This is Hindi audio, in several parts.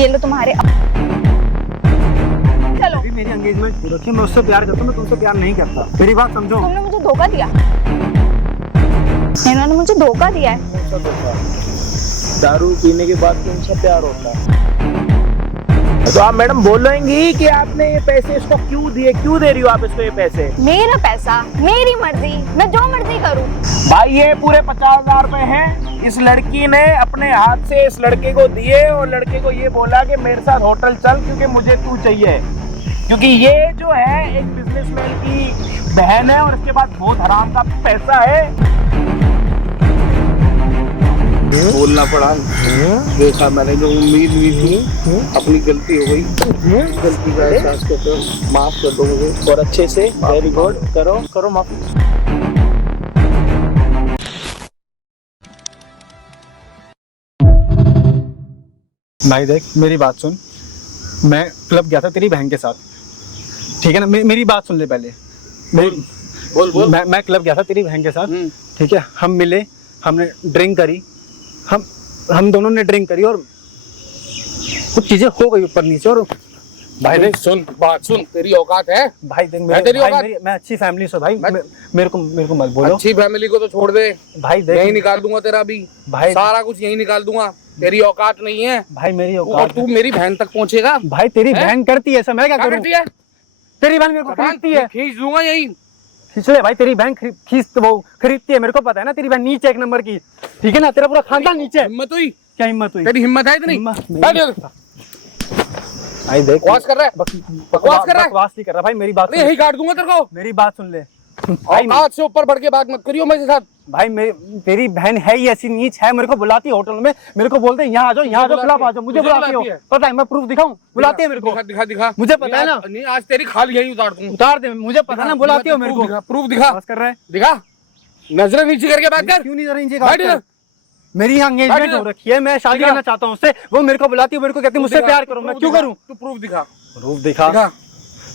ये लो तुम्हारे। चलो। मेरी एंगेजमेंट हो रखी है, मैं उससे प्यार करता हूँ, मैं तुमसे प्यार नहीं करता। मेरी बात समझो। तुमने मुझे धोखा दिया, इन्होंने मुझे धोखा दिया है। दारू पीने के बाद तुमसे प्यार होता है तो आप मैडम बोलेंगी कि आपने ये पैसे इसको क्यों दिए, क्यों दे रही हो आप इसको ये पैसे? मेरा पैसा, मेरी मर्जी, मैं जो मर्जी करूं। भाई ये पूरे 50,000 रुपए हैं। इस लड़की ने अपने हाथ से इस लड़के को दिए और लड़के को ये बोला कि मेरे साथ होटल चल क्योंकि मुझे तू चाहिए। क्योंकि ये जो है एक बिजनेसमैन की बहन है और इसके पास बहुत हराम का पैसा है। बोलना पड़ा, देखा मैंने जो उम्मीद हुई थी, अपनी गलती हो गई। गलती का एहसास करते हो, माफ कर दो मुझे। और अच्छे से वेरी गुड, करो करो माफ। भाई देख मेरी बात सुन, मैं क्लब गया था तेरी बहन के साथ, ठीक है ना? मेरी बात सुन ले पहले। बोल। मैं क्लब गया था तेरी बहन के साथ, ठीक है? हम मिले, हमने ड्रिंक करी, हम दोनों ने ड्रिंक करी और कुछ चीजें हो गई ऊपर नीचे। और भाई देख सुन, बात सुन, तेरी औकात है? भाई देख मैं अच्छी फैमिली से भाई, मेरे को मत बोलो। अच्छी फैमिली को तो छोड़ दे भाई, देख यही निकाल दूंगा तेरा भी भाई, सारा कुछ यही निकाल दूंगा। तेरी औकात नहीं है भाई, मेरी औकात। तू मेरी बहन तक पहुंचेगा भाई? तेरी बहन करती है ऐसा, मैं क्या करूं? तेरी बहन मेरे को खरीदती है, खींच दूंगा यही। खींच ले भाई, तेरी बहन खरीदती है, मेरे को पता है ना। तेरी बहन नीचे एक नंबर की, ठीक है ना? तेरा पूरा खानदान नीचे। हिम्मत हुई? क्या हिम्मत हुई? तेरी हिम्मत है इतनी? भाई देख बकवास कर रहा है, बकवास कर रहा है। बकवास नहीं कर रहा भाई, मेरी बात सुन। यही काट दूंगा तेरे को। मेरी बात सुन ले भाई, हाथ से ऊपर बढ़ के बात मत करियो मेरे साथ। भाई तेरी बहन है ही ऐसी नीच है, मेरे को बुलाती है होटल में, मेरे को बोलते हैं यहाँ आ जाओ, यहाँ आ जाओ, क्लब आ जाओ, मुझे बुलाती हो। पता है, मैं प्रूफ दिखाऊं? बुलाती है मेरे को। दिखा मुझे पता है ना। नहीं, आज तेरी खाल यही उतार दूं। उतार दे, मुझे पता है ना। बुलाती हो मेरे को। प्रूफ दिखा। कर रहा है, दिखा। नजरें नीचे करके बात कर। क्यों नहीं नीचे कर? मेरी यहाँ एंगेजमेंट हो रखी है, मैं शादी करना चाहता हूँ उससे। वो मेरे को बुलाती है, मेरे को कहती है मुझसे प्यार करो। मैं क्यों करूँ? तू प्रूफ दिखा। प्रूफ दिखा।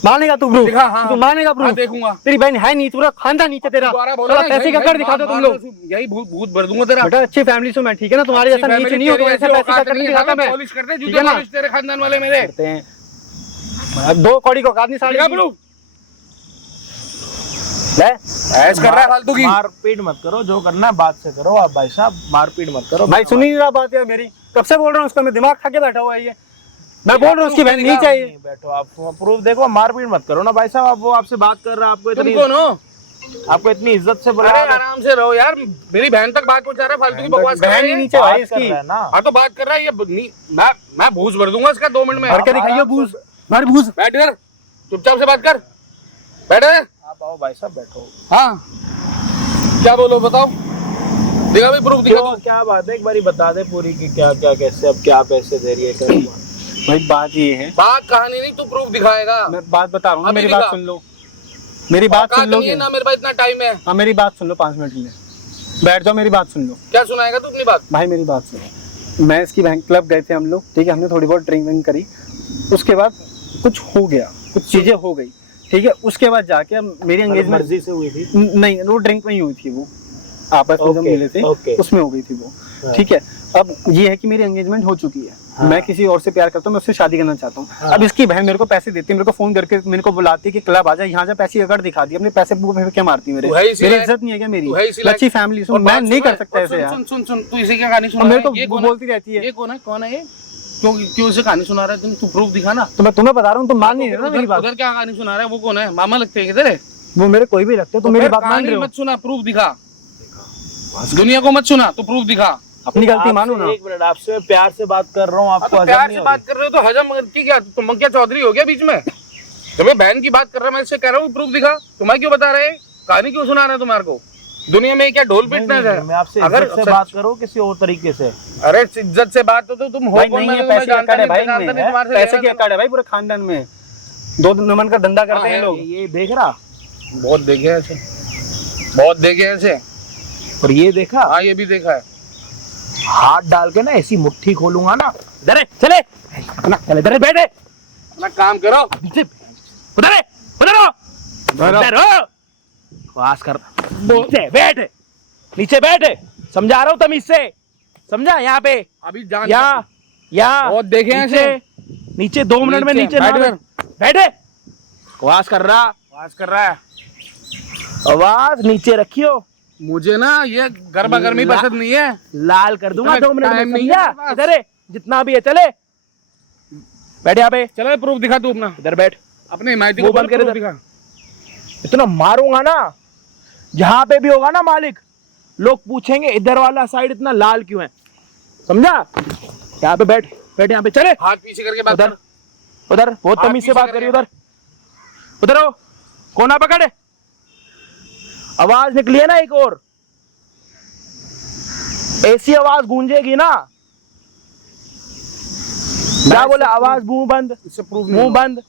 मानेगा तू प्रूफ? तू मानेगा प्रूफ? देखूंगा। तेरी बहन है नहीं, पूरा खानदान नीचे तेरा। पैसे का कर दिखा दो तुम लोग। यही भूत भर दूंगा तेरा। बेटा अच्छी फैमिली से मैं, ठीक है ना? तुम्हारे जैसा नीचे नहीं हो, तो ऐसे पैसे का कर दिखाता मैं। पॉलिश करते जूते पॉलिश तेरे खानदान वाले मेरे करते हैं। 2 कौड़ी को काटनी साड़ी का प्रूफ ले। ऐस कर रहा है फालतू की। मारपीट मत करो, जो करना है बात से करो आप भाई साहब, मारपीट मत करो। भाई सुन नहीं रहा बात यार मेरी? कब से बोल रहा हूँ उसका, मैं दिमाग खा के बैठा हुआ है ये। मैं बोल रहा हूँ उसकी बहन नहीं चाहिए। बैठो आप, प्रूफ देखो, मारपीट मत करो ना भाई साहब। आप वो आपसे बात कर रहा है, आपको इतनी, कौन हो? आपको इतनी इज्जत से बुला। अरे आराम से रहो यार, मेरी बहन तक बात पहुंचा रहा है, फालतू की बकवास कर रहा है। बहन ही नीचे भाई इसकी। हाँ तो बात कर रहा है ये। मैं भूस भर दूंगा इसका 2 मिनट में। भर के दिखाइए भूस, भर भूस। बैठ इधर, चुपचाप से बात कर। बैठ इधर। आप आओ भाई साहब, बैठो। हाँ क्या बोलो, बताओ। दिखा भाई प्रूफ दिखा। क्या बात है, एक बारी बता दे पूरी की, क्या क्या कैसे, अब क्या पैसे दे रही है? भाई बात ये है, बात कहानी नहीं, तू प्रूफ दिखाएगा। मैं बात बता रहा हूँ, मेरी बात सुन लो। मेरी बात सुन लो ना, मेरे पास इतना टाइम है। हाँ मेरी बात सुन लो, 5 मिनट के लिए बैठ जाओ, मेरी बात सुन लो। क्या सुनाएगा तू अपनी बात? भाई मेरी बात सुनो। मैं इसकी बहन, क्लब गए थे हम लोग, ठीक है? हमने थोड़ी बहुत ड्रिंक विंक करी, उसके बाद कुछ हो गया, कुछ चीजें हो गई, ठीक है? उसके बाद जाके मेरी एंगेजमेंट मर्जी से हुई थी? नहीं, वो ड्रिंक में ही हुई थी, वो आपस में जब मिले थे उसमें हो गई थी वो, ठीक है? अब ये है कि मेरी एंगेजमेंट हो चुकी है। मैं किसी और से प्यार करता हूँ, मैं उससे शादी करना चाहता हूँ। अब इसकी बहन मेरे को पैसे देती है, मेरे को फोन करके मेरे को बुलाती है कि क्लब आ जा, यहाँ जा, पैसे अगर दिखा दी, अपने पैसे क्या मारती है? मेरी इज्जत नहीं है क्या? मेरी अच्छी फैमिली से मैं नहीं कर सकता ऐसे यार। सुन तू इसे क्या कहानी सुना? मेरे को बोलती रहती है। ये कौन है ये? क्यों इसे कहानी सुना रहा है? तू प्रूफ दिखा ना। तो मैं तुम्हें बता रहा हूँ, तुम मान नहीं रहे ना मेरी बात। उधर क्या कहानी सुना रहा है? वो कौन है? मामा लगते हैं तेरे? वो मेरे कोई भी लगते हो, तुम मेरी बात मान रहे हो? मत सुना, प्रूफ दिखा। दुनिया को मत सुना, तो प्रूफ दिखा। अपनी गलती मानो ना। 1 मिनट, आपसे प्यार से बात कर रहा हूँ, आपको प्यार से बात कर रहे हो तो हजम की क्या? तुम क्या चौधरी हो गया बीच में? तुम्हें बहन की बात कर रहा है, मैं इससे कह रहा हूँ प्रूफ दिखा। तुम्हें क्यों बता रहे? कहानी क्यों सुना रहे हैं तुम्हारे को? दुनिया में क्या ढोल पिटना है? मैं आपसे अगर से बात करो किसी और तरीके से। अरे इज्जत से बात तो तुम हो कौन? पैसे की अकड़ है भाई, पैसे की अकड़ है भाई पूरे खानदान में। 2 नंबर का धंधा करते हैं लोग। ये देख रहा, बहुत देखे ऐसे, बहुत देखे ऐसे। और ये देखा? हाँ ये भी देखा है। हाथ डाल के ना ऐसी मुट्ठी खोलूंगा ना। चले चले अपना, चले इधर बैठे, अपना काम करो। उधर बकवास कर। बैठ, नीचे बैठ। समझा रहा हूँ तमीज से, समझा? यहाँ पे अभी जान यहाँ और देखे नीचे, नीचे 2 मिनट में नीचे ना बैठे। आवाज कर रहा है, आवाज नीचे रखियो। मुझे ना ये गर्मा गर्मी पसंद नहीं है, लाल कर दूंगा 2 मिनट में, नहीं समझा? इधर है, जितना भी है चले, बैठ यहाँ पे। चलो प्रूफ दिखा तू अपना, इधर बैठ, अपने हिमायती वो को बंद कर प्रूफ दिखा। इतना मारूंगा ना, जहां पे भी होगा ना मालिक, लोग पूछेंगे इधर वाला साइड इतना लाल क्यों है, समझा? यहाँ पे बैठ, यहाँ पे चले। हाथ पीछे करके बात कर। उधर बहुत तमीज से बात करिए, उधर हो, कोना पकड़े। आवाज निकली है ना एक और, ऐसी आवाज गूंजेगी ना, क्या बोले? आवाज मुंह बंद, इससे प्रूफ मुंह बंद।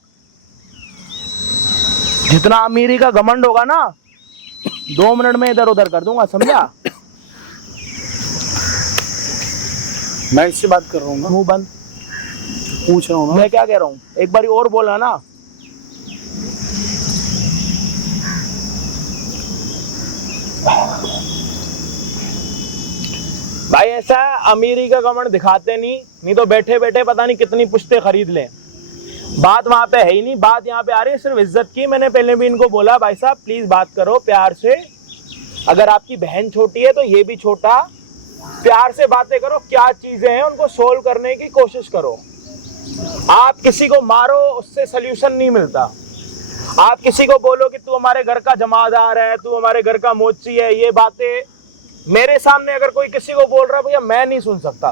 जितना अमीरी का घमंड होगा ना, 2 मिनट में इधर उधर कर दूंगा, समझा? मैं इससे बात कर रहा हूँ ना, मुंह बंद। पूछ रहा हूँ ना मैं क्या कह रहा हूँ, एक बारी और बोला ना। भाई ऐसा अमीरी का घमंड दिखाते नहीं तो बैठे बैठे पता नहीं कितनी पुश्ते खरीद लें। बात वहां पे है ही नहीं, बात यहाँ पे आ रही है सिर्फ इज्जत की। मैंने पहले भी इनको बोला, भाई साहब प्लीज बात करो प्यार से, अगर आपकी बहन छोटी है तो ये भी छोटा, प्यार से बातें करो, क्या चीजें हैं उनको सोल्व करने की कोशिश करो। आप किसी को मारो उससे सोल्यूशन नहीं मिलता। आप किसी को बोलो कि तू हमारे घर का जमादार है, तू हमारे घर का मोची है, ये बातें मेरे सामने अगर कोई किसी को बोल रहा है भैया मैं नहीं सुन सकता।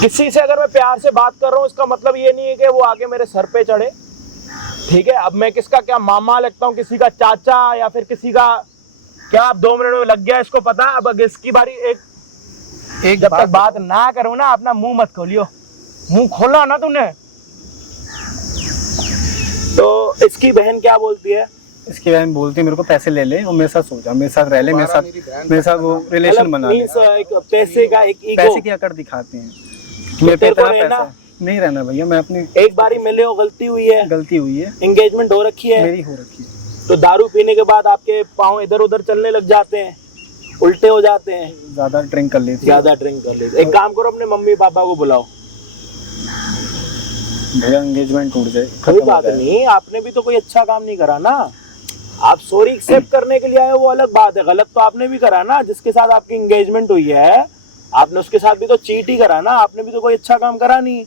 किसी से अगर मैं प्यार से बात कर रहा हूँ इसका मतलब ये नहीं है कि वो आके मेरे सर पे चढ़े, ठीक है? अब मैं किसका क्या मामा लगता हूँ, किसी का चाचा या फिर किसी का क्या? आप 2 मिनट में लग गया इसको पता। अब अगर इसकी बारी एक जब तक बात ना करो ना, अपना मुंह मत खोलियो। मुंह खोला ना तूने तो इसकी बहन क्या बोलती है? इसकी बहन बोलती है मेरे को पैसे ले ले और मेरे साथ सो जा, मेरे साथ रह ले, मेरे साथ वो रिलेशन बना ले। पैसे का एक ईगो, पैसे की अकड़ दिखाते हैं। मेरे पे इतना पैसा नहीं रहना भैया, मैं अपनी एक बारी मिले हो, गलती हुई है, एंगेजमेंट हो रखी है, मेरी हो रखी है, तो दारू पीने के बाद आपके पाँव इधर उधर चलने लग जाते हैं, उल्टे हो जाते हैं, ज्यादा ड्रिंक कर लेती है। एक काम करो, अपने मम्मी पापा को बुलाओ। भैया एंगेजमेंट टूट जाए, कोई बात नहीं, आपने भी तो कोई अच्छा काम नहीं करा ना। आप सॉरी एक्सेप्ट करने के लिए आए वो अलग बात है, गलत तो आपने भी करा ना। जिसके साथ आपकी एंगेजमेंट हुई है आपने उसके साथ भी तो चीट ही करा ना, आपने भी तो कोई अच्छा काम करा नहीं।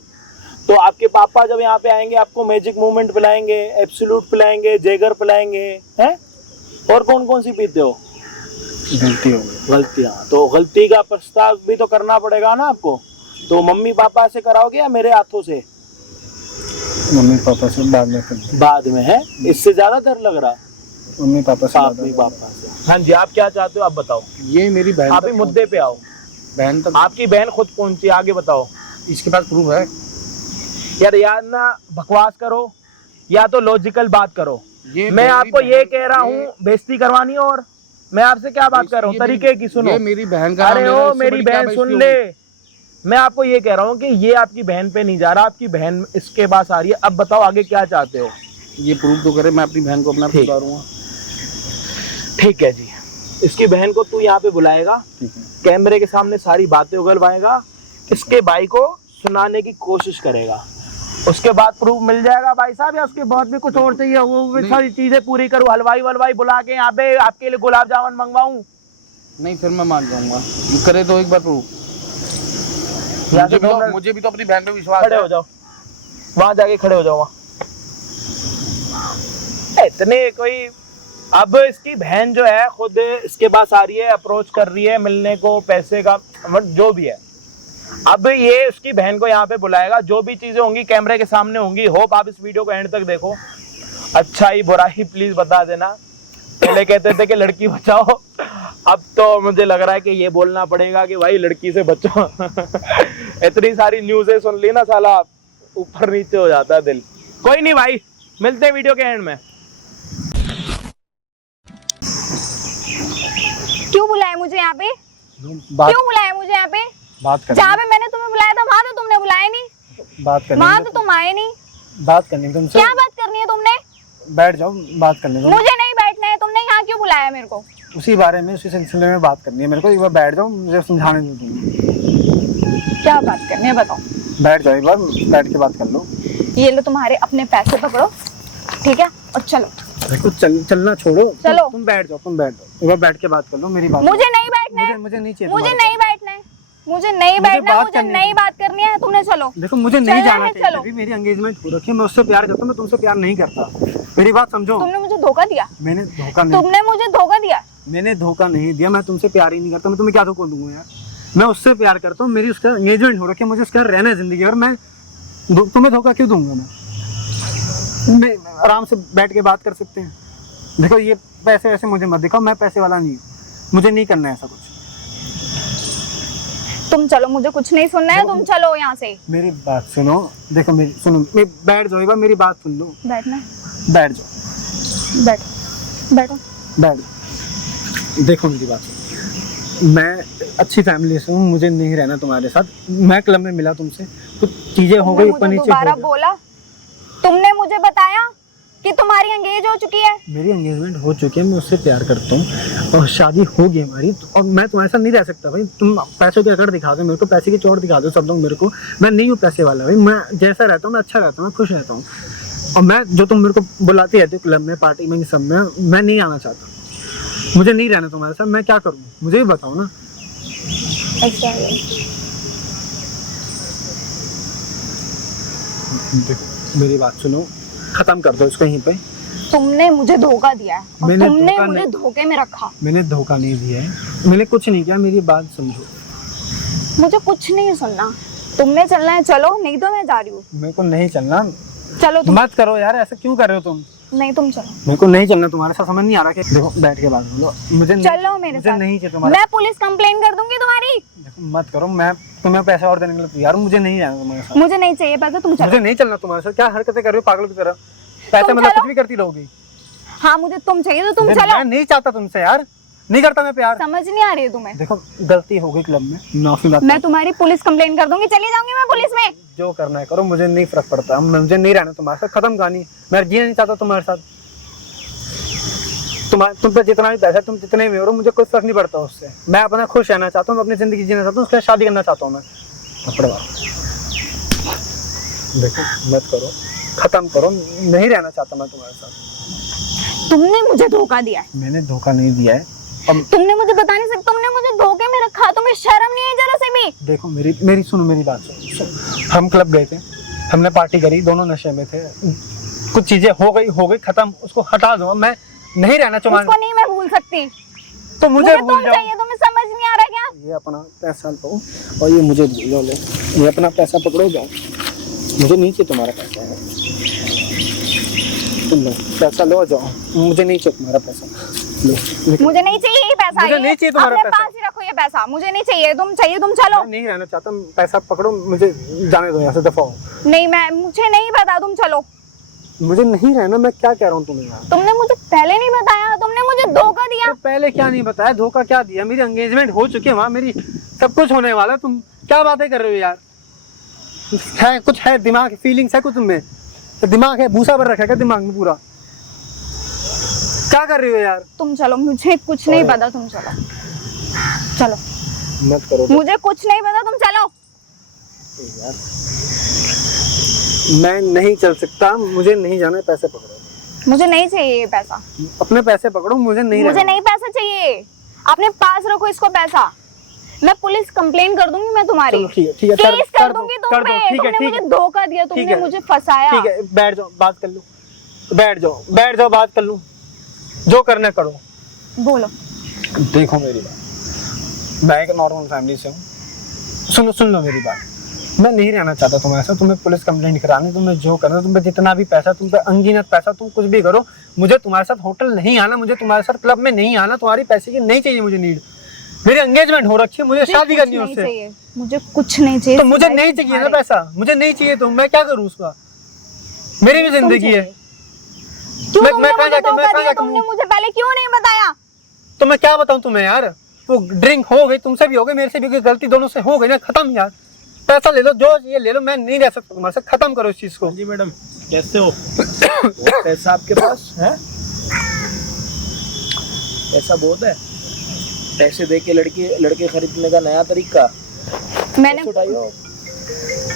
तो आपके पापा जब यहाँ पे आएंगे आपको मैजिक मूवमेंट पिलाएंगे, एब्सोल्यूट पिलाएंगे, जैगर पिलाएंगे, हैं? और कौन कौन सी पीते हो? गलती हो गई, गलतियाँ, तो गलती का पछतावा भी तो करना पड़ेगा ना आपको। तो मम्मी पापा से कराओगे या मेरे हाथों से? मम्मी पापा से बाद में कर, बाद में है, इससे ज्यादा डर लग रहा। मम्मी पापा से, पापा से। हाँ जी, आप क्या चाहते हो आप बताओ। ये मेरी बहन, आप ही मुद्दे पे आओ। बहन तक आपकी बहन खुद पहुंची, आगे बताओ। इसके पास प्रूफ है यार ना बकवास करो या तो लॉजिकल बात करो। मैं आपको ये कह रहा हूँ बेइज्जती करवानी, और मैं आपसे क्या बात कर रहा हूँ, तरीके की सुनो। ये मेरी बहन का अरे ओ मेरी बहन सुन ले, मैं आपको ये कह रहा हूँ कि ये आपकी बहन पे नहीं जा रहा, आपकी बहन इसके पास आ रही है। अब बताओ आगे क्या चाहते हो। ये प्रूफ तो करे, मैं अपनी बहन को अपना सुधारूंगा। ठीक है जी, इसकी बहन को तू यहाँ पे बुलाएगा, कैमरे के सामने सारी बातें उगलवाएगा, इसके भाई को सुनाने की कोशिश करेगा, उसके बाद प्रूफ मिल जाएगा भाई साहब। या उसके बाद भी कुछ और चाहिए वो भी सारी चीजें पूरी करूँ, हलवाई वलवाई बुला के यहाँ पे आपके लिए गुलाब जामुन मंगवाऊं? नहीं फिर मैं मान जाऊंगा, करे तो एक बार प्रूफ। मुझे भी तो अपनी बहन पे विश्वास है। खड़े हो जाओ, वहां जाके खड़े हो जाओ वहां। इतने कोई, अब इसकी बहन जो है खुद इसके पास आ रही है, अप्रोच कर रही है मिलने को, पैसे का जो भी है। अब ये उसकी बहन को यहाँ पे बुलाएगा, जो भी चीजें होंगी कैमरे के सामने होंगी। होप आप इस वीडियो को एंड तक देखो, अच्छाई बुराई प्लीज बता देना। पहले कहते थे कि लड़की बचाओ, अब तो मुझे लग रहा है कि ये बोलना पड़ेगा कि भाई लड़की से बचो। इतनी सारी न्यूज़ें सुन ली ना साला, ऊपर नीचे हो जाता है दिल। कोई नहीं भाई, मिलते हैं वीडियो के एंड में। क्यों बुलाया मुझे यहाँ पे? क्यों बुलाया मुझे यहाँ पे? बात करनी, जहाँ पे मैंने तुम्हें बुलाया था वहाँ तो तुमने बुलाया नहीं, बात करनी, वहाँ तो तुम आए नहीं। बात करनी तुमसे। क्या बात करनी है तुमने? बैठ जाओ, बात करने दो। मुझे नहीं बैठना है, तुमने यहाँ क्यों बुलाया मेरे को? उसी बारे में, उसी सिलसिले में बात करनी है मेरे को। एक बार बैठ जाओ, मुझे समझाने दो तुम। क्या बात करनी है बताओ। बैठ जाओ, एक बार बैठ के बात कर लो। ये लो तुम्हारे अपने पैसे पकड़ो, ठीक है, और चलो। देखो चलना छोड़ो, चलो। तुम बैठ जाओ, तुम बैठ जाओ, एक बार बैठ के बात कर लो मेरी बात। मुझे नहीं बैठना है, मुझे नहीं चाहिए, मुझे तुम्हारे नहीं बैठना है, मुझे नहीं बैठना है, मुझे नहीं बात करनी है, तुमने चलो। देखो मुझे नहीं चलना जाना है, चाहिए, चलो। अभी मेरी एंगेजमेंट हो रखी है, मैं उससे प्यार करता हूँ, मैं तुमसे प्यार नहीं करता, मेरी बात समझो। तुमने मुझे धोखा दिया, मैंने धोखा नहीं, तुमने मुझे धोखा दिया। मैंने धोखा नहीं दिया, मैं तुमसे प्यार ही नहीं करता, मैं तुम्हें क्या धोखा दूंगा यार। मैं उससे प्यार करता हूँ, मेरी उसका एंगेजमेंट हो रखी है, मुझे उसके साथ रहना है जिंदगी, और मैं तुम्हें धोखा क्यों दूंगा। मैं आराम से बैठ के बात कर सकते हैं। देखो ये पैसे वैसे मुझे मत दिखाओ, मैं पैसे वाला नहीं हूँ, मुझे नहीं करना है ऐसा कुछ। तुम चलो, मुझे कुछ नहीं सुनना है, तुम चलो यहाँ से। मेरी बात सुनो, देखो मेरी सुनो, बैठ जाओ, एक बार मेरी बात सुन लो। बैठना है, बैठ जाओ, बैठो बैठो। बैठ जाओ। देखो मेरी बात सुनो, मैं अच्छी फैमिली से हूँ, मुझे नहीं रहना तुम्हारे साथ। मैं क्लब में मिला तुमसे, कुछ चीजें हो गई, ऊपर नीचे दोबारा हो गया। बोला, तुमने मुझे बताया कि तुम्हारी एंगेज हो चुकी है। मेरी एंगेजमेंट हो चुकी है, मैं उससे प्यार करता हूँ और शादी होगी हमारी, और मैं तुम्हारे साथ नहीं रह सकता भाई। तुम पैसों की अकड़ दिखा दो मेरे को, पैसे की चोट दिखा दो सब लोग मेरे को। मैं नहीं हूँ पैसे वाला भाई, मैं जैसा रहता हूँ मैं अच्छा रहता हूँ, मैं खुश रहता हूँ। और मैं जो तुम मेरे को बुलाती रहती हो क्लब में, पार्टी में, सब में, मैं नहीं आना चाहता, मुझे नहीं रहना तुम्हारे साथ। मैं क्या करूँ, मुझे भी बताओ ना। अच्छा, देखो मेरी बात सुनो, खत्म कर दो इसको यहीं पे। तुमने मुझे धोखा दिया है और मैंने तुमने धोखा मुझे नहीं- धोखे में रखा। मैंने धोखा नहीं दिया है, मैंने कुछ नहीं किया, मेरी बात समझो। मुझे कुछ नहीं सुनना, तुमने चलना है चलो, नहीं तो मैं जा रही हूँ। मेरे को नहीं चलना, चलो तुम। मत करो यार, ऐसा क्यों कर रहे हो तुम। नहीं तुम चलो, मेरे को नहीं चलना तुम्हारे साथ, समझ नहीं आ रहा कि देखो बैठ के बात बोलो। मुझे नहीं- चलो मेरे मुझे साथ। नहीं चाहिए तुम्हारा। मैं पुलिस कंप्लेन कर दूंगी तुम्हारी। देखो मत करो, मैं तुम्हें पैसे और देने के लिए तैयार हूँ, मुझे नहीं जाना तुम्हारे साथ। मुझे नहीं चाहिए पैसा, तुम चलो। मुझे नहीं चलना तुम्हारे साथ। क्या हरकतें कर रही हो पागलों की तरह, पैसे तुम मतलब चलो। कुछ भी करती रहोगी। हाँ मुझे तुम चाहिए तो तुम मैं चलो। नहीं चाहता तुमसे यार, नहीं करता मैं प्यार। समझ नहीं आ रही है तुम्हें। देखो गलती हो गई क्लब में, माफी बात। मैं तुम्हारी पुलिस कंप्लेन कर दूंगी, चली जाऊंगी मैं पुलिस में। जो करना है करो, मुझे नहीं फर्क पड़ता, मुझे नहीं रहना तुम्हारे साथ, खत्म कहानी। मैं जीना नहीं चाहता तुम्हारे साथ। तुम पे जितना भी पैसा है, तुम जितने भी हो, मुझे कोई फर्क नहीं पड़ता उससे। मैं अपना खुश रहना चाहता हूँ, अपनी जिंदगी जीना चाहता हूँ, उसके साथ शादी करना चाहता हूँ मैं। कपड़े देखो मत करो, खत्म करो, नहीं रहना चाहता मैं तुम्हारे साथ। तुमने मुझे धोखा दिया है। मैंने धोखा नहीं दिया है। अब तुमने मुझे बता नहीं सकता, तुमने मुझे धोखे में रखा, तुम्हें शर्म नहीं है जरा से भी। देखो मेरी सुनो, मेरी बात सुनो। हम क्लब गए थे, हमने पार्टी करी, दोनों नशे में थे, कुछ चीजें हो गई खत्म, उसको हटा दो। मैं नहीं रहना चाहता। उसको नहीं मैं भूल सकती, तो मुझे तुम भूल जाओ। चाहिए, तुम्हें समझ नहीं आ रहा क्या। ये अपना पैसा लो और ये मुझे भूल जाओ, ले ये अपना पैसा पकड़ो, जाओ। मुझे नहीं चाहिए तुम्हारा पैसा है, तुम लो पैसा, लो जाओ, मुझे नहीं चाहिए तुम्हारा पैसा, लो। मुझे नहीं चाहिए ये पैसा, मुझे नहीं चाहिए तुम्हारा अपने पैसा। पास ही रखो ये पैसा, मुझे नहीं चाहिए, तुम चाहिए तुम चलो। मैं नहीं रहना चाहता, पैसा पकड़ो, मुझे जाने दो यहाँ से, दफा हो। नहीं मैं, मुझे नहीं पता, तुम चलो। मुझे नहीं रहना, मैं क्या कह रहा हूँ तुम्हें यार। तुमने मुझे पहले नहीं बताया, तुमने मुझे धोखा दिया। तो पहले क्या नहीं बताया, धोखा क्या दिया। मेरी एंगेजमेंट हो चुकी है, वहाँ मेरी सब कुछ होने वाला, तुम क्या बातें कर रहे हो यार। है कुछ है, दिमाग फीलिंग्स है कुछ तुममें, तो दिमाग है भूसा भर रखा है क्या दिमाग में पूरा। क्या कर रही हो यार। तुम चलो, मुझे कुछ नहीं पता, तुम चलो चलो। मत करो मुझे कुछ नहीं पता, तुम चलो। यार, मैं नहीं चल सकता, मुझे नहीं जाना है, पैसे पकड़ो। मुझे नहीं चाहिए ये पैसा, अपने पैसे पकड़ो, मुझे नहीं मुझे रहना। नहीं पैसा चाहिए, अपने पास रखो इसको पैसा। मैं पुलिस कंप्लेन कर दूंगी मैं तुम्हारी, चलो ठीक है, केस कर दो, दूंगी कर तुम दो, पे। ठीक है, तुमने ठीक मुझे है, धोखा दिया, ठीक तुमने है, मुझे फंसाया। ठीक है, बैठ जाओ, बात कर लो, बैठ जाओ, बात कर लूं, जो करना करो। बोलो। देखो मेरी बात, मैं एक नॉर्मल फैमिली से हूँ, सुन लो मेरी बात। मैं नहीं रहना चाहता तुम्हारे साथ, तुम्हें पुलिस कंप्लेंट करानी, तुम्हें जो करना, तुम पे जितना भी पैसा, तुम पे अनगिनत पैसा, तुम कुछ भी करो, मुझे तुम्हारे साथ होटल नहीं आना, मुझे तुम्हारे साथ क्लब में नहीं आना, तुम्हारी पैसे की नहीं चाहिए मुझे नीड। मेरी एंगेजमेंट हो रखी है, मुझे शादी करनी है उससे। मुझे कुछ नहीं चाहिए, तो मुझे नहीं चाहिए ना पैसा, मुझे नहीं चाहिए, तो मैं क्या करूँ उसका। मेरी भी जिंदगी है। क्यों मैं तुमने कहाँ मुझे जाके- मैं धोखा कहाँ दिया? जाके तुमने मुझे पहले क्यों नहीं बताया? तो मैं क्या बताऊं तुम्हें यार, वो ड्रिंक हो गई, तुमसे भी हो गई, मेरे से भी हो गई, गलती दोनों से हो गई ना, खत्म यार। पैसा ले लो, जो ये ले लो, मैं नहीं रह सकता तुम्हारे साथ, खत्म करो इस चीज को। जी मैडम कैसे हो? पैसा आपके पास है? पैसा बहुत है? पैसे दे के लड़के खरीदने का नया तरीका। मैंने उठाइए,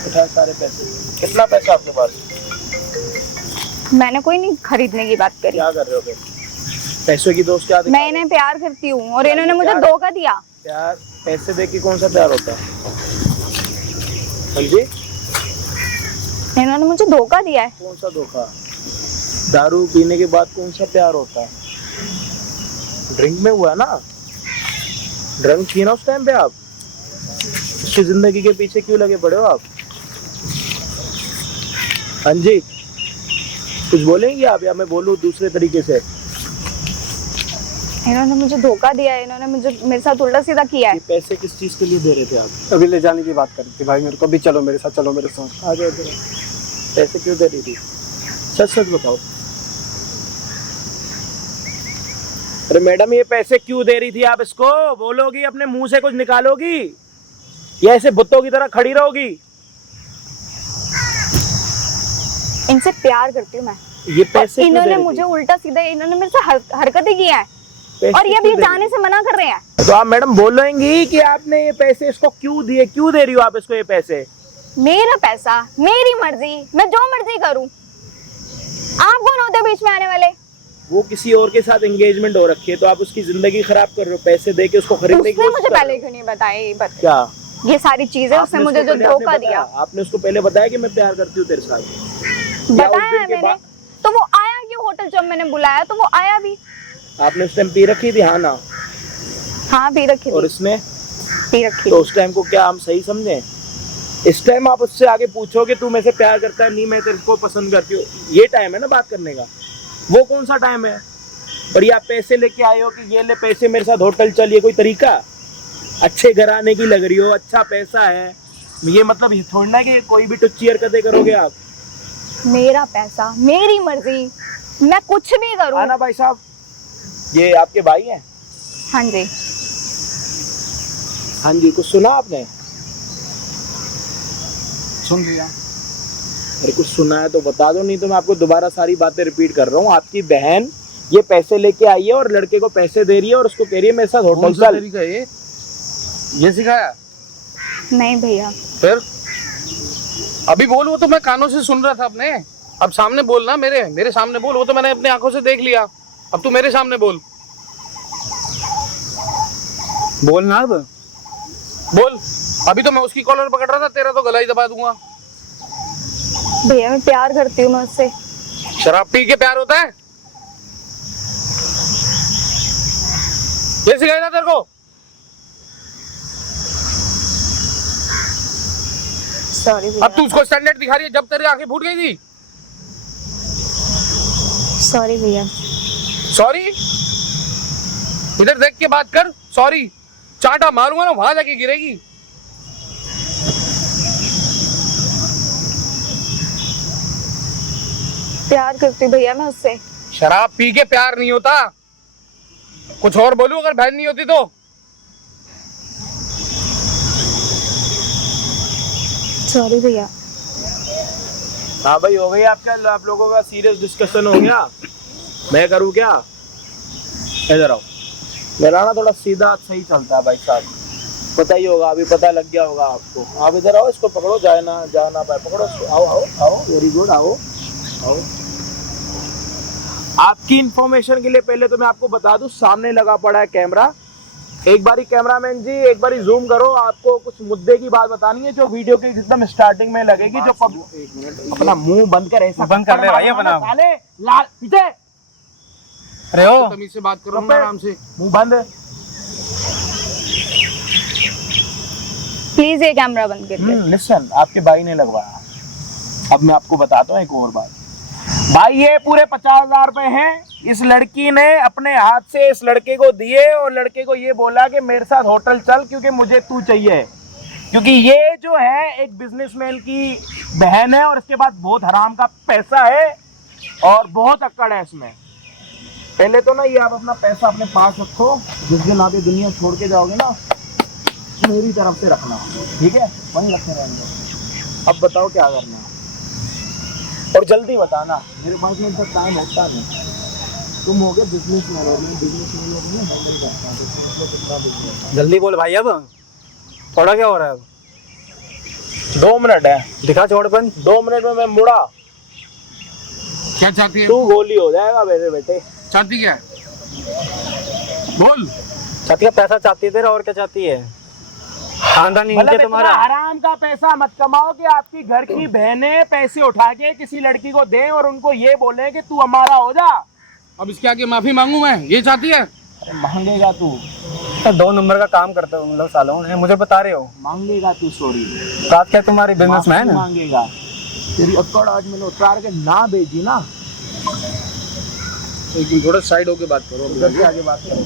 उठाए सारे पैसे। कितना पैसा आपके पास? मैंने कोई नहीं खरीदने की बात करी। क्या कर रहे हो फिर? पैसों की दोस्त क्या दिखा मैं इन्हें प्यार करती हूँ और इन्होंने मुझे धोखा दिया। प्यार पैसे दे के कौन सा प्यार होता है? हाँ जी, इन्होंने मुझे धोखा दिया है। कौन सा धोखा? दारू पीने के बाद कौन सा प्यार होता है? ड्रिंक में हुआ ना, ड्रिंक किए ना उस टाइम पे आप, उसकी जिंदगी के पीछे क्यों लगे पड़े हो आप? हाँ जी, कुछ बोलेंगे आप या मैं बोलूं दूसरे तरीके से? इन्होंने मुझे धोखा दिया है, इन्होंने मुझे मेरे साथ उल्टा सीधा किया है। ये पैसे किस चीज के लिए दे रहे थे आप? अभी ले जाने की बात कर रही थी भाई मेरे को, अभी चलो मेरे साथ, चलो मेरे साथ। आ जाओ इधर। पैसे क्यों दे रही थी? सच सच बताओ। अरे मैडम, ये पैसे क्यों दे रही थी आप इसको? बोलोगी, अपने मुंह से कुछ निकालोगी या ऐसे बुत्तों की तरह खड़ी रहोगी? इनसे प्यार करती हूँ मैं। ये पैसे क्यों दे इन्होंने रही थी? मुझे उल्टा सीधा, इन्होंने मेरे से हरकतें की हैं पैसे और ये क्यों अभी दे रही जाने से मना कर रहे हैं। थी? तो आप मैडम बोलेंगी कि आपने ये पैसे इसको क्यों दिए, क्यों दे रही हो आप इसको ये पैसे? मेरा पैसा, मेरी मर्जी, मैं जो मर्जी करूं। आप कौन होते बीच में आने वाले? वो किसी और के साथ एंगेजमेंट हो रखी है तो आप उसकी जिंदगी खराब कर रहे हो, पैसे दे के उसको खरीदने की उसने कोशिश मुझे कर रहे पहले हो। क्यों नहीं बताया क्या ये सारी चीजें? उसने आपने मुझे उसको जो पहले आपने धोखा बताया? दिया, आपने उसको पहले बताया कि मैं प्यार करती हूँ तेरे साथ? या उस बताया दिन है के मैंने। बाद तो वो आया क्यों होटल? जब मैंने बुलाया तो वो आया भी। आपने उस टाइम पी रखी थी? हाँ ना? हाँ, पी रखी और थी, इसने? पी रखी तो थी। उस टाइम को क्या हम सही समझे? इस टाइम आप उससे आगे पूछोगे तू मेरे से प्यार करता है? नहीं, मैं तेरे को पसंद करती हूँ। ये टाइम है ना बात करने का? वो कौन सा टाइम है? और ये आप पैसे लेके आए हो कि ये ले पैसे मेरे साथ होटल चल, ये कोई तरीका? अच्छे घराने की लग रही हो, अच्छा पैसा है, ये मतलब ये थोड़ी ना कि कोई भी टुच्ची हरकतें करोगे आप। मेरा पैसा, मेरी मर्जी, मैं कुछ भी करूं। आना भाई साहब, ये आपके भाई हैं? हाँ जी। हाँ जी, कुछ सुना आपने? सुन लिया। अरे कुछ सुना है तो बता दो, नहीं तो मैं आपको दोबारा सारी बातें रिपीट कर रहा हूँ। आपकी बहन ये पैसे लेके आई है और लड़के को पैसे दे रही है और उसको कह रही है मेरे साथ होटल कौन सा चल। तरीका है ये सिखाया? नहीं भैया, फिर अभी बोल, वो तो मैं कानों से सुन रहा था अपने। अब सामने बोल ना, मेरे सामने बोल, वो तो मैंने अपनी आंखों से देख लिया। अब तू मेरे सामने बोल। बोल ना अब। बोल। अभी तो मैं उसकी कॉलर पकड़ रहा था, तेरा तो गला ही दबा दूंगा। भैया मैं प्यार करती हूँ मैं उससे। शराब पी के प्यार होता है? ये सिखाया था तेरे को? सॉरी अब भैया, तू उसको स्टैंडर्ड दिखा रही है जब तेरी आंखें फूट गई थी। सॉरी भैया। सॉरी? इधर देख के बात कर। सॉरी चाटा मारूंगा ना, वहां जाके गिरेगी। प्यार करती हूँ भैया मैं उससे। शराब पी के प्यार नहीं होता। कुछ और बोलूं अगर बहन नहीं होती तो? सॉरी भैया। हाँ भाई, हो गई आपका, आप लोगों का सीरियस डिस्कशन हो गया? मैं करूँ क्या? इधर आओ। मेरा ना थोड़ा सीधा सही चलता है भाई साहब, पता ही होगा, अभी पता लग गया होगा आपको। आप इधर आओ, इसको पकड़ो, जाए ना पाए, पकड़ो इसको। आओ आओ आओ, वेरी गुड, आओ आओ। आपकी इंफॉर्मेशन के लिए पहले तो मैं आपको बता दूं, सामने लगा पड़ा है कैमरा। एक बारी कैमरामैन जी, एक बारी जूम करो, आपको कुछ मुद्दे की बात बतानी है जो वीडियो के एकदम स्टार्टिंग में लगेगी। जो अपना मुंह बंद कर, ऐसा बंद कर ले भाई अपना। साले लाल पीछे। अरे ओ, तमीज से बात करो ना, आराम से। मुंह बंद। प्लीज ये कैमरा बंद कर दे। लिसन, आपके भाई ने लगवाया। अब मैं आपको बताता हूँ एक और बात। भाई ये पूरे 50,000 रुपए हैं। इस लड़की ने अपने हाथ से इस लड़के को दिए और लड़के को ये बोला कि मेरे साथ होटल चल क्योंकि मुझे तू चाहिए। क्योंकि ये जो है एक बिजनेसमैन की बहन है और इसके पास बहुत हराम का पैसा है और बहुत अक्कड़ है इसमें। पहले तो ना ये आप अपना पैसा अपने पास रखो, जिस दिन आप ये दुनिया छोड़ के जाओगे ना, मेरी तरफ से रखना, ठीक है? वहीं रखे रहेंगे। अब बताओ क्या करना है और जल्दी बताना, मेरे पास में इतना टाइम होता नहीं। तुम हो गए बिजनेसमैन, और मैं बिजनेसमैन लोग ना हैंडल करता हूं, तो तुमको कितना बिजनेस है। जल्दी बोल भाई, अब थोड़ा क्या हो रहा है अब? 2 मिनट है, दिखा चौड़पन। 2 मिनट में मैं मुड़ा, क्या चाहती है? तू गोली हो जाएगा मेरे बेटे। चाहती क्या है? बोल। चाहती है पैसा, चाहती है तेरा, और क्या चाहती है? खानदानी मतलब इनके तुम्हारा। इतना हराम का पैसा मत कमाओ कि आपकी घर की बहनें पैसे उठा के किसी लड़की को दें और उनको ये बोले कि तू हमारा हो जा। अब इसके आगे माफी मांगू मैं? ये चाहती है? अरे मांगेगा तू, तो 2 नंबर का काम करते हो तुम लोग सालों ने, मुझे बता रहे हो। मांगेगा तू सॉरी, बात क्या तुम्हारी बिजनेसमैन है? मांगेगा। तेरी अकड़ आज मैंने उतार के ना भेजी ना, लेकिन थोड़ा साइड होके बात करो। उधर से आगे बात करो।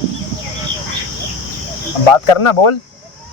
अब बात करना, बोल।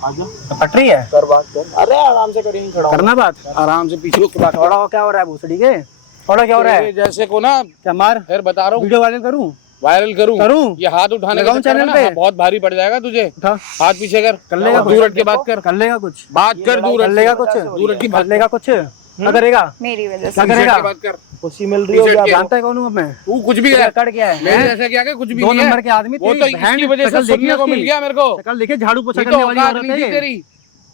आजा पटरी है, कर बात कर। अरे आराम से करेंगे, खड़ा करना बात। आराम से पीछे होके बात करो। थोड़ा क्या हो रहा है भूसड़ी के? थोड़ा क्या हो रहा है? जैसे को ना, क्या मार? फिर बता रहा हूँ, वीडियो वायरल करूं? वायरल करूं? ये हाथ उठाने का लगाऊं चक्कर में चैनल ना, पे? बहुत भारी पड़ जाएगा तुझे। उठा, हाथ पीछे कर लेगा दूर हट के बात कर। कर लेगा कुछ? बात कर दूर कर हट लेगा के। कुछ? दूर हट की कर बात लेगा कुछ? क्या करेगा? मेरी वजह से क्या पीछे हट करेगा? के बात कर। खुशी मिल रही हो पीछे क्या? हट के। जानता है कौन हूँ अब मैं? तू कुछ भी तेरा है, कड़ क्या है? मेरे हैं? जैसे क्या के कुछ भी 2 नहीं है। नंबर के आदमी, वो तेरी तो बहन इसकी वजह से शक्ल देखी सुनने को उसकी? मिल गया मेरे को। शक्ल देखे, झाड़ू पोछा ये करने तो वाली औकात औरत नहीं थी है। तेरी।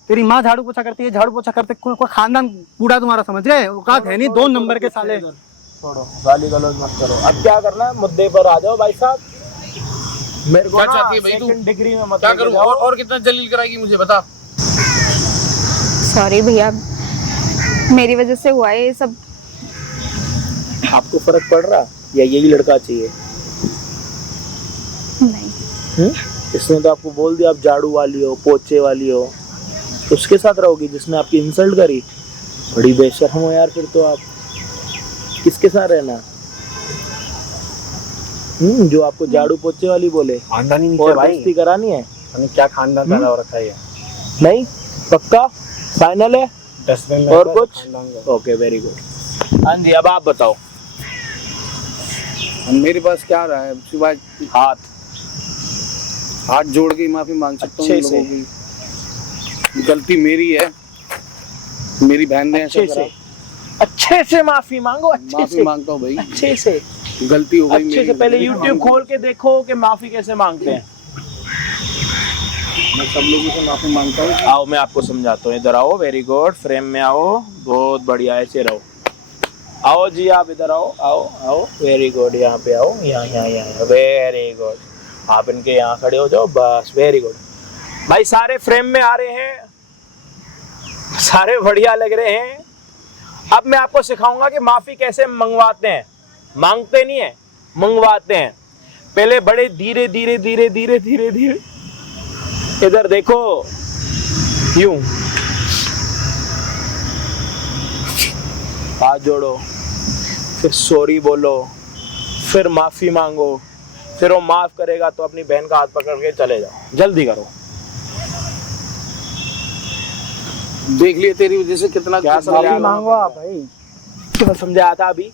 तेरी माँ झाड़ू पोछा करती है, झाड़ू पोछा करते कोई खानदान पूरा तुम्हारा, समझ गए? औकात है नहीं, 2 नंबर के साले। छोड़ो, गाली गलौज मत करो। अब क्या करना है, मुद्दे पर आ जाओ भाई साहब। मेरे को क्या ना चाहती है भाई तू? सेकंड डिग्री में मत क्या लेके करूं? जाओ। और कितना जलील कराएगी मुझे, बता। सॉरी भैया, मेरी वजह से हुआ है ये सब। आपको फर्क पड़ रहा या यही लड़का चाहिए? नहीं, इसने तो आपको बोल दिया आप झाड़ू वाली हो, पोछे वाली हो, तो उसके साथ रहोगी जिसने आपकी इंसल्ट करी? बड़ी बेशर्म हो यार फिर तो आप। किसके साथ रहना? जो आपको झाड़ू पोछे वाली बोले खानदानी नीचे और भाई, बेइज्जती करानी है? क्या खानदान पैदा हो रखा है ये? नहीं, पक्का फाइनल है? डस्टबिन और कुछ? Okay, very good. हाँ जी, अब आप बताओ। मेरे पास क्या रहा है सिवाय हाथ जोड़ के माफी मांग सकता हूँ। अच्छे से। लोगों की गलती मेरी है, मेरी बहन ने ऐसा करा। अच्छे से माफी मांगो, अच्छे माफी से मांगता हूँ भाई, अच्छे से गलती हो गई अच्छे मेरी। से। पहले YouTube खोल के देखो कि माफी कैसे मांगते हैं। मैं सब लोगों से माफी मांगता हूँ। आओ मैं आपको समझाता हूँ, इधर आओ। वेरी गुड, फ्रेम में आओ, बहुत बढ़िया, ऐसे रहो। आओ जी, आप इधर आओ, आओ आओ, वेरी गुड। यहाँ पे आओ, यहाँ यहाँ यहाँ, वेरी गुड। आप इनके यहाँ खड़े हो जाओ, बस, वेरी गुड। भाई सारे फ्रेम में आ रहे हैं, सारे बढ़िया लग रहे हैं। अब मैं आपको सिखाऊंगा कि माफी कैसे मंगवाते हैं। मांगते नहीं है, मंगवाते हैं। पहले बड़े धीरे धीरे धीरे धीरे धीरे धीरे, इधर देखो, यूं हाथ जोड़ो, फिर सॉरी बोलो, फिर माफी मांगो, फिर वो माफ करेगा तो अपनी बहन का हाथ पकड़ के चले जाओ। जल्दी करो। देख लिए तेरी वजह से कितना क्या समझाया मांगो आप भाई। क्या समझाया था अभी?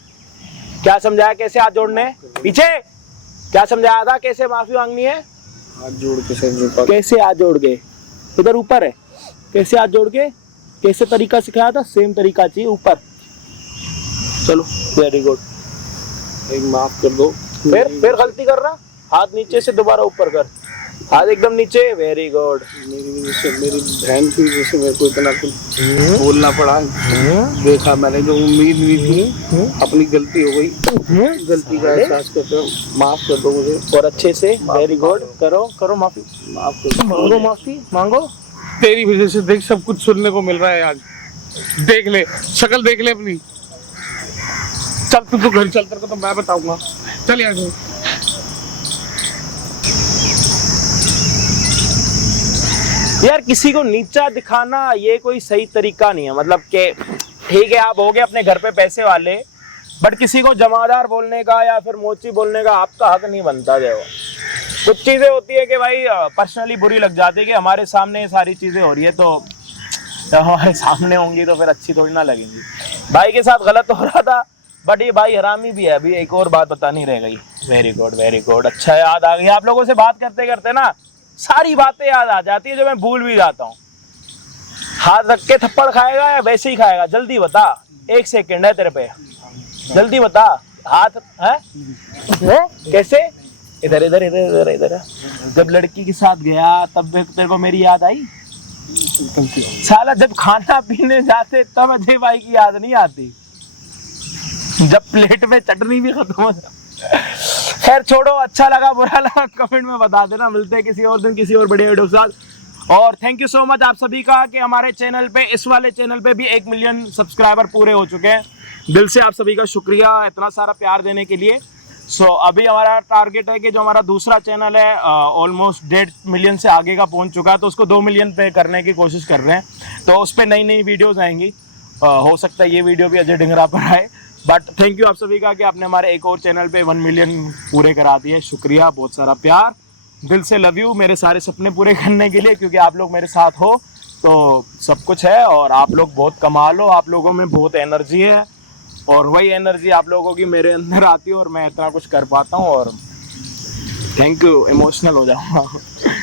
क्या समझाया कैसे हाथ जोड़ने? पीछे क्या समझाया था कैसे माफी मांगनी है? हाथ जोड़ के सिर झुका। कैसे हाथ जोड़ के? इधर ऊपर है, कैसे हाथ जोड़ के? कैसे तरीका सिखाया था? सेम तरीका चाहिए, ऊपर। चलो, वेरी गुड। एक माफ कर दो। फिर गलती कर रहा, हाथ नीचे से दोबारा ऊपर कर, हाथ एकदम नीचे, वेरी गुड। मेरी वजह से, मेरी बहन की वजह से मेरे को इतना कुछ बोलना पड़ा। देखा मैंने, जो उम्मीद नहीं थी, अपनी गलती हो गई। गलती का एहसास करते हो, माफ कर दो मुझे। और अच्छे से, वेरी गुड। करो करो माफी, माफ कर दो। मांगो माफी, मांगो। तेरी वजह से देख सब कुछ सुनने को मिल रहा है आज। देख ले, शक्ल देख ले अपनी। चल तू घर चल, तेरे को तो मैं बताऊंगा। चल यहाँ से। यार किसी को नीचा दिखाना ये कोई सही तरीका नहीं है। मतलब कि ठीक है, आप हो गए अपने घर पे पैसे वाले, बट किसी को जमादार बोलने का या फिर मोची बोलने का आपका हक नहीं बनता। देखो, कुछ चीजें होती है कि भाई पर्सनली बुरी लग जाती है कि हमारे सामने ये सारी चीजें हो रही है, तो जब हमारे सामने होंगी तो फिर अच्छी थोड़ी ना लगेंगी। भाई के साथ गलत हो रहा था, बट ये भाई हरामी भी है। अभी एक और बात बतानी रह गई। Very good, very good. अच्छा याद आ गई। आप लोगों से बात करते करते ना सारी बातें याद आ जाती है जो मैं भूल भी जाता हूँ। हाथ रख के थप्पड़ खाएगा या वैसे ही खाएगा? जल्दी बता, 1 सेकंड है तेरे पे, जल्दी बता। हाथ है कैसे? इधर इधर इधर इधर इधर। जब लड़की के साथ गया तब तेरे को मेरी याद आई? गलती हो। साला जब खाना पीने जाते तब अजय भाई की याद नहीं आती, जब प्लेट में चटनी भी खत्म हो जाती। खैर छोड़ो, अच्छा लगा बुरा लगा कमेंट में बता देना। मिलते हैं किसी और दिन किसी और बड़े वीडियो के साथ। और थैंक यू सो मच आप सभी का कि हमारे चैनल पे, इस वाले चैनल पे भी 1 मिलियन सब्सक्राइबर पूरे हो चुके हैं। दिल से आप सभी का शुक्रिया इतना सारा प्यार देने के लिए। सो अभी हमारा टारगेट है कि जो हमारा दूसरा चैनल है ऑलमोस्ट 1.5 मिलियन से आगे का पहुंच चुका है, तो उसको 2 मिलियन पे करने की कोशिश कर रहे हैं। तो उस पर नई नई वीडियोस आएंगी। हो सकता है ये वीडियो भी अजय डिंगरा पर आए। बट थैंक यू आप सभी का कि आपने हमारे एक और चैनल पे 1 मिलियन पूरे करा दिए। शुक्रिया, बहुत सारा प्यार, दिल से लव यू मेरे सारे सपने पूरे करने के लिए, क्योंकि आप लोग मेरे साथ हो तो सब कुछ है। और आप लोग बहुत कमाल हो, आप लोगों में बहुत एनर्जी है, और वही एनर्जी आप लोगों की मेरे अंदर आती है और मैं इतना कुछ कर पाता हूँ। और थैंक यू, इमोशनल हो जाऊँगा।